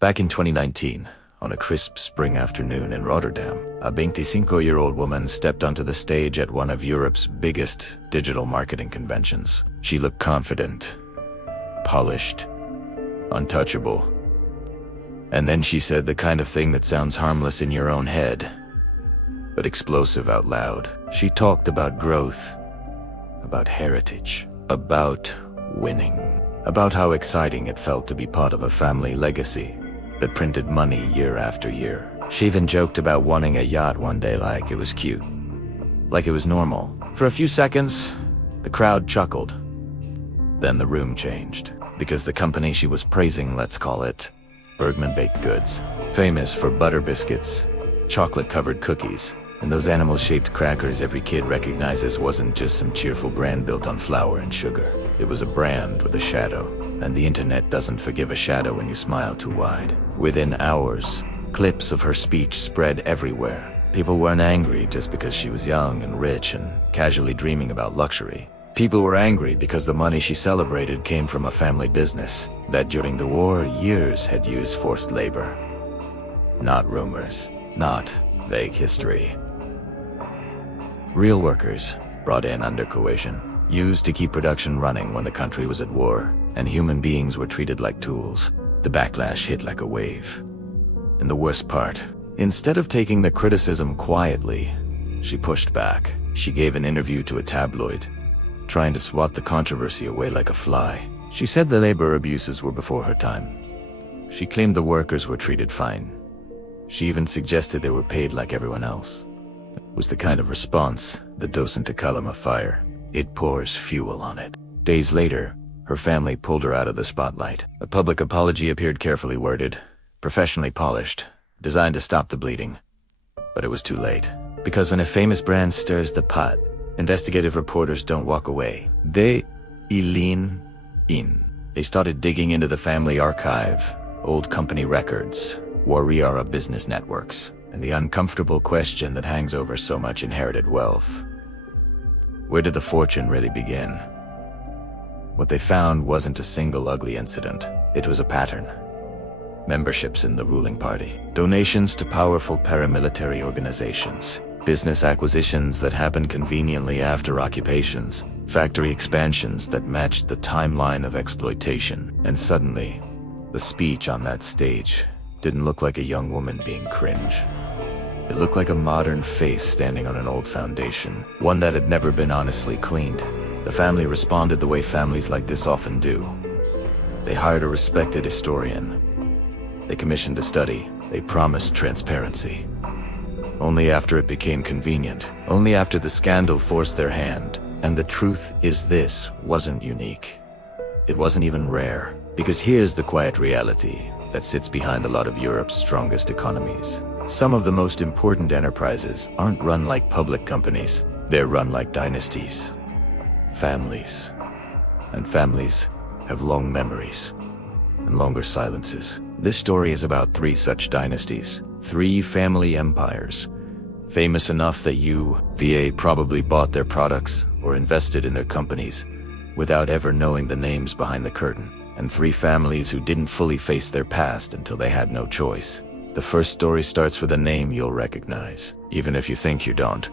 Back in 2019, on a crisp spring afternoon in Rotterdam, a 25-year-old woman stepped onto the stage at one of Europe's biggest digital marketing conventions. She looked confident, polished, untouchable. And then she said the kind of thing that sounds harmless in your own head, but explosive out loud. She talked about growth, about heritage, about winning, about how exciting it felt to be part of a family legacy that printed money year after year. She even joked about wanting a yacht one day like it was cute, like it was normal. For a few seconds, the crowd chuckled. Then the room changed, because the company she was praising, let's call it Bergman Baked Goods, famous for butter biscuits, chocolate-covered cookies, and those animal-shaped crackers every kid recognizes, wasn't just some cheerful brand built on flour and sugar. It was a brand with a shadow. And the internet doesn't forgive a shadow when you smile too wide. Within hours, clips of her speech spread everywhere. People weren't angry just because she was young and rich and casually dreaming about luxury. People were angry because the money she celebrated came from a family business that during the war years had used forced labor. Not rumors, not vague history. Real workers, brought in under coercion, used to keep production running when the country was at war, and human beings were treated like tools. The backlash hit like a wave. And the worst part, instead of taking the criticism quietly, she pushed back. She gave an interview to a tabloid, trying to swat the controversy away like a fly. She said the labor abuses were before her time. She claimed the workers were treated fine. She even suggested they were paid like everyone else. It was the kind of response that doesn't calm a fire. It pours fuel on it. Days later, her family pulled her out of the spotlight. A public apology appeared carefully worded, professionally polished, designed to stop the bleeding. But it was too late. Because when a famous brand stirs the pot, investigative reporters don't walk away. They lean in. They started digging into the family archive, old company records, war business networks, and the uncomfortable question that hangs over so much inherited wealth. Where did the fortune really begin? What they found wasn't a single ugly incident. It was a pattern. Memberships in the ruling party, donations to powerful paramilitary organizations, business acquisitions that happened conveniently after occupations, factory expansions that matched the timeline of exploitation. And suddenly, the speech on that stage didn't look like a young woman being cringe. It looked like a modern face standing on an old foundation, one that had never been honestly cleaned. The family responded the way families like this often do. They hired a respected historian. They commissioned a study. They promised transparency. Only after it became convenient, only after the scandal forced their hand. And the truth is, this wasn't unique. It wasn't even rare. Because here's the quiet reality that sits behind a lot of Europe's strongest economies. Some of the most important enterprises aren't run like public companies. They're run like dynasties. Families. And families have long memories and longer silences. This story is about 3 such dynasties, 3 family empires, famous enough that you, VA, probably bought their products or invested in their companies without ever knowing the names behind the curtain, and 3 families who didn't fully face their past until they had no choice. The first story starts with a name you'll recognize, even if you think you don't.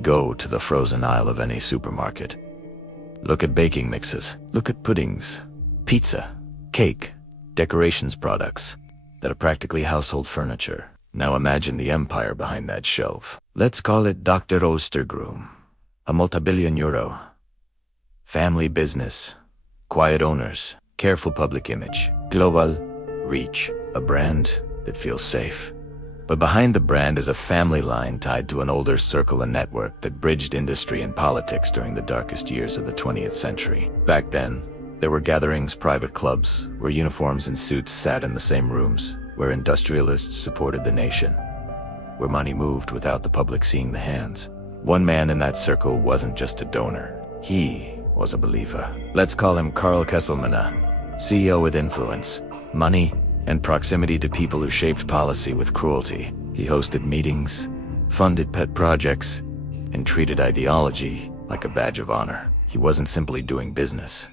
Go to the frozen aisle of any supermarket. Look at baking mixes. Look at puddings, pizza, cake, decorations products that are practically household furniture. Now imagine the empire behind that shelf. Let's call it Dr. Ostergroom, a multi-billion euro. Family business, quiet owners, careful public image, global reach, a brand that feels safe. But behind the brand is a family line tied to an older circle and network that bridged industry and politics during the darkest years of the 20th century. Back then, there were gatherings, private clubs, where uniforms and suits sat in the same rooms, where industrialists supported the nation, where money moved without the public seeing the hands. One man in that circle wasn't just a donor. He was a believer. Let's call him Karl Kesselman, CEO with influence, money, and proximity to people who shaped policy with cruelty. He hosted meetings, funded pet projects, and treated ideology like a badge of honor. He wasn't simply doing business.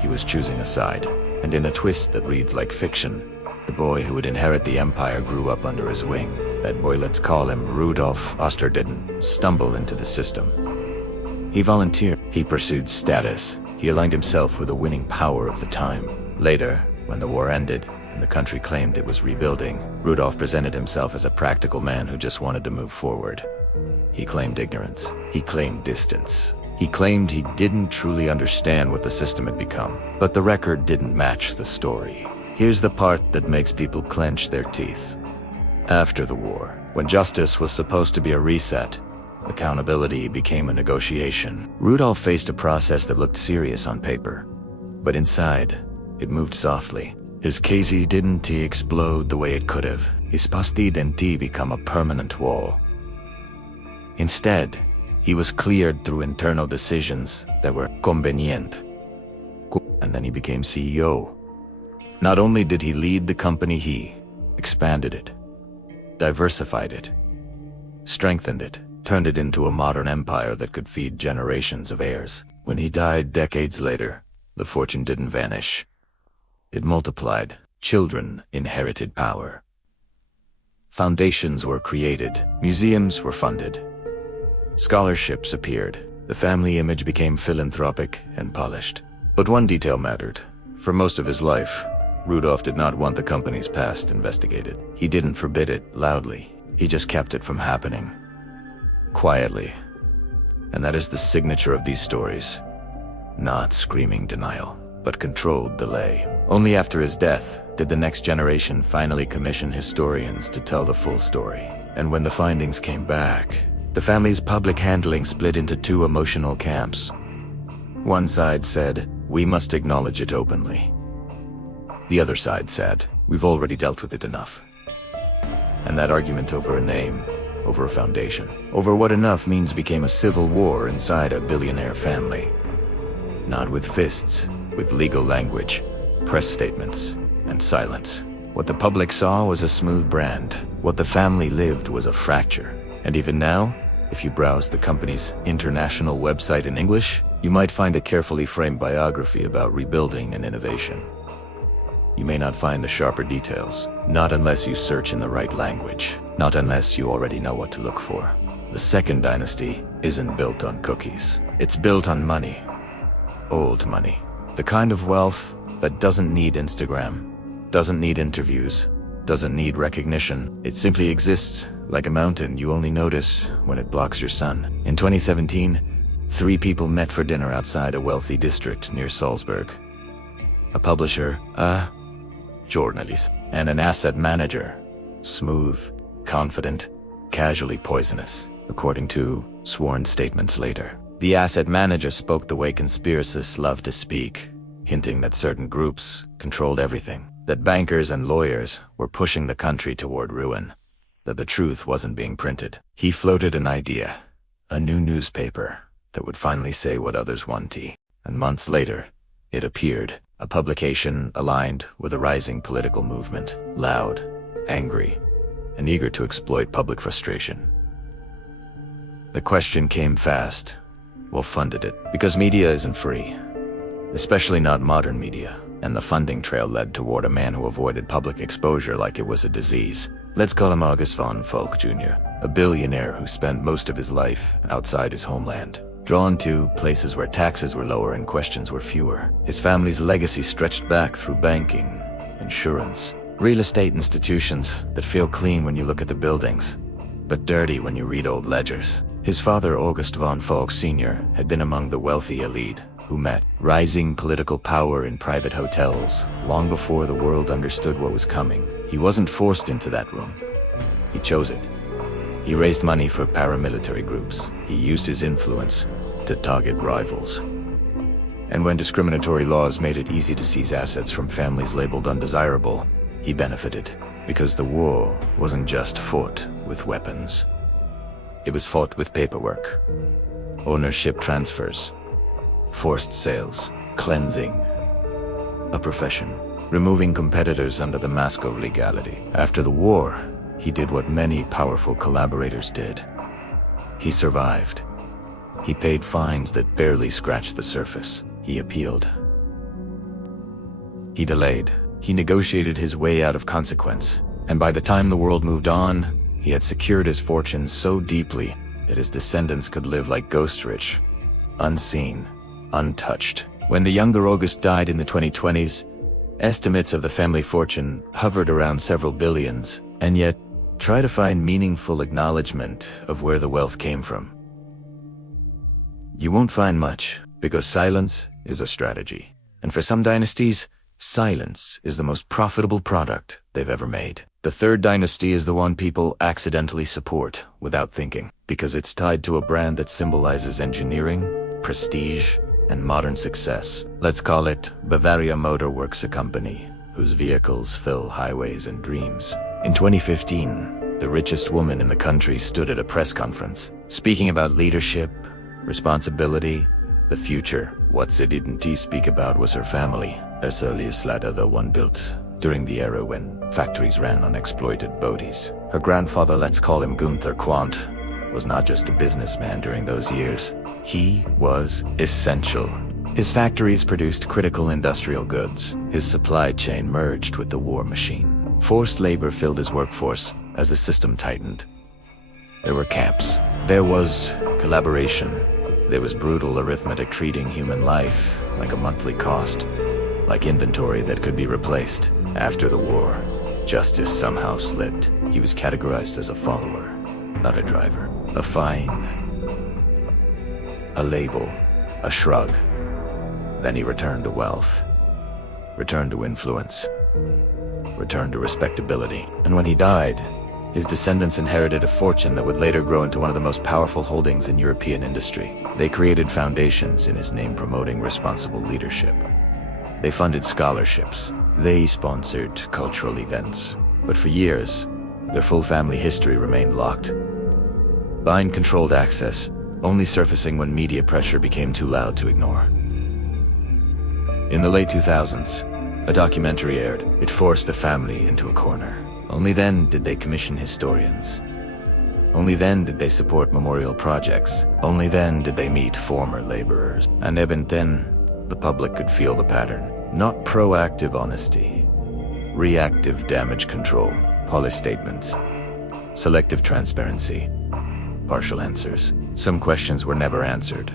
He was choosing a side. And in a twist that reads like fiction, The boy who would inherit the empire grew up under his wing. That boy, let's call him Rudolf Oster, didn't stumble into the system. He volunteered. He pursued status. He aligned himself with the winning power of the time. Later, when the war ended and the country claimed it was rebuilding, Rudolf presented himself as a practical man who just wanted to move forward. He claimed ignorance. He claimed distance. He claimed he didn't truly understand what the system had become. But the record didn't match the story. Here's the part that makes people clench their teeth. After the war, when justice was supposed to be a reset, accountability became a negotiation. Rudolf faced a process that looked serious on paper, but inside, it moved softly. His casi didn't explode the way it could have. His pasti didn't become a permanent wall. Instead, he was cleared through internal decisions that were convenient. And then he became CEO. Not only did he lead the company, he expanded it, diversified it, strengthened it, turned it into a modern empire that could feed generations of heirs. When he died decades later, the fortune didn't vanish. It multiplied. Children inherited power. Foundations were created. Museums were funded. Scholarships appeared. The family image became philanthropic and polished. But one detail mattered. For most of his life, Rudolf did not want the company's past investigated. He didn't forbid it loudly. He just kept it from happening. Quietly. And that is the signature of these stories. Not screaming denial, but controlled delay. Only after his death did the next generation finally commission historians to tell the full story. And when the findings came back, the family's public handling split into two emotional camps. One side said, "We must acknowledge it openly." The other side said, "We've already dealt with it enough." And that argument over a name, over a foundation, over what enough means became a civil war inside a billionaire family. Not with fists, with legal language, press statements, and silence. What the public saw was a smooth brand. What the family lived was a fracture. And even now, if you browse the company's international website in English, you might find a carefully framed biography about rebuilding and innovation. You may not find the sharper details, not unless you search in the right language, not unless you already know what to look for. The second dynasty isn't built on cookies. It's built on money. Old money. The kind of wealth that doesn't need Instagram, doesn't need interviews, doesn't need recognition. It simply exists like a mountain you only notice when it blocks your sun. In 2017, 3 people met for dinner outside a wealthy district near Salzburg. A publisher, a journalist, and an asset manager. Smooth, confident, casually poisonous, according to sworn statements later. The asset manager spoke the way conspiracists love to speak, hinting that certain groups controlled everything, that bankers and lawyers were pushing the country toward ruin, that the truth wasn't being printed. He floated an idea, a new newspaper that would finally say what others wanted. And months later, it appeared, a publication aligned with a rising political movement, loud, angry, and eager to exploit public frustration. The question came fast. What funded it? Because media isn't free, especially not modern media, and the funding trail led toward a man who avoided public exposure like it was a disease. Let's call him August von Falk Jr., a billionaire who spent most of his life outside his homeland, drawn to places where taxes were lower and questions were fewer. His family's legacy stretched back through banking, insurance, real estate institutions that feel clean when you look at the buildings, but dirty when you read old ledgers. His father, August von Falk Sr., had been among the wealthy elite who met rising political power in private hotels long before the world understood what was coming. He wasn't forced into that room. He chose it. He raised money for paramilitary groups. He used his influence to target rivals. And when discriminatory laws made it easy to seize assets from families labeled undesirable, he benefited. Because the war wasn't just fought with weapons. It was fought with paperwork, ownership transfers, forced sales, cleansing. A profession, removing competitors under the mask of legality. After the war, he did what many powerful collaborators did. He survived. He paid fines that barely scratched the surface. He appealed. He delayed. He negotiated his way out of consequence, and by the time the world moved on, he had secured his fortunes so deeply that his descendants could live like ghosts rich, unseen, untouched. When the younger August died in the 2020s, estimates of the family fortune hovered around several billions, and yet try to find meaningful acknowledgement of where the wealth came from. You won't find much, because silence is a strategy. And for some dynasties, silence is the most profitable product they've ever made. The third dynasty is the one people accidentally support without thinking, because it's tied to a brand that symbolizes engineering, prestige, and modern success. Let's call it Bavaria Motor Works, a company whose vehicles fill highways and dreams. In 2015, the richest woman in the country stood at a press conference, speaking about leadership, responsibility, the future. What she didn't speak about was her family, as early as Slada, the one built during the era when factories ran on exploited bodies. Her grandfather, let's call him Gunther Quandt, was not just a businessman during those years. He was essential. His factories produced critical industrial goods. His supply chain merged with the war machine. Forced labor filled his workforce as the system tightened. There were camps. There was collaboration. There was brutal arithmetic treating human life like a monthly cost, like inventory that could be replaced. After the war, justice somehow slipped. He was categorized as a follower, not a driver. A fine, a label, a shrug. Then he returned to wealth, returned to influence, returned to respectability. And when he died, his descendants inherited a fortune that would later grow into one of the most powerful holdings in European industry. They created foundations in his name promoting responsible leadership. They funded scholarships. They sponsored cultural events. But for years, their full family history remained locked. Behind controlled access, only surfacing when media pressure became too loud to ignore. In the late 2000s, a documentary aired. It forced the family into a corner. Only then did they commission historians. Only then did they support memorial projects. Only then did they meet former laborers. And even then, the public could feel the pattern. Not proactive honesty, reactive damage control, polished statements, selective transparency, partial answers. Some questions were never answered.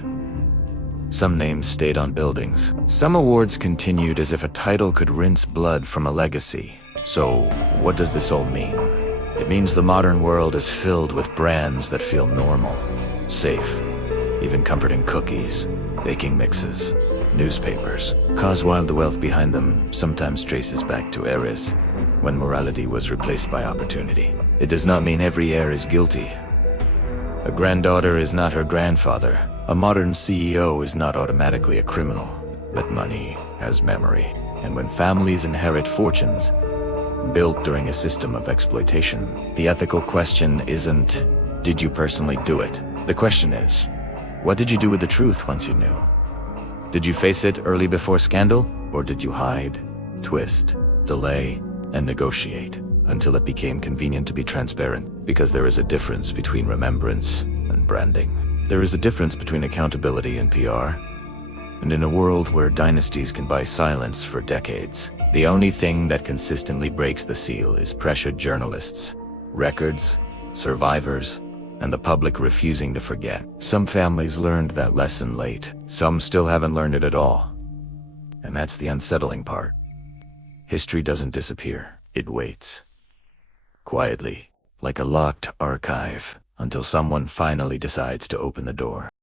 Some names stayed on buildings. Some awards continued as if a title could rinse blood from a legacy. So, what does this all mean? It means the modern world is filled with brands that feel normal, safe, even comforting cookies, baking mixes, newspapers, cause while the wealth behind them sometimes traces back to eras, when morality was replaced by opportunity. It does not mean every heir is guilty. A granddaughter is not her grandfather. A modern CEO is not automatically a criminal. But money has memory. And when families inherit fortunes built during a system of exploitation, the ethical question isn't, did you personally do it? The question is, what did you do with the truth once you knew? Did you face it early before scandal? Or did you hide, twist, delay, and negotiate until it became convenient to be transparent? Because there is a difference between remembrance and branding. There is a difference between accountability and PR. And in a world where dynasties can buy silence for decades, the only thing that consistently breaks the seal is pressured journalists, records, survivors, and the public refusing to forget. Some families learned that lesson late. Some still haven't learned it at all. And that's the unsettling part. History doesn't disappear. It waits. Quietly, like a locked archive, until someone finally decides to open the door.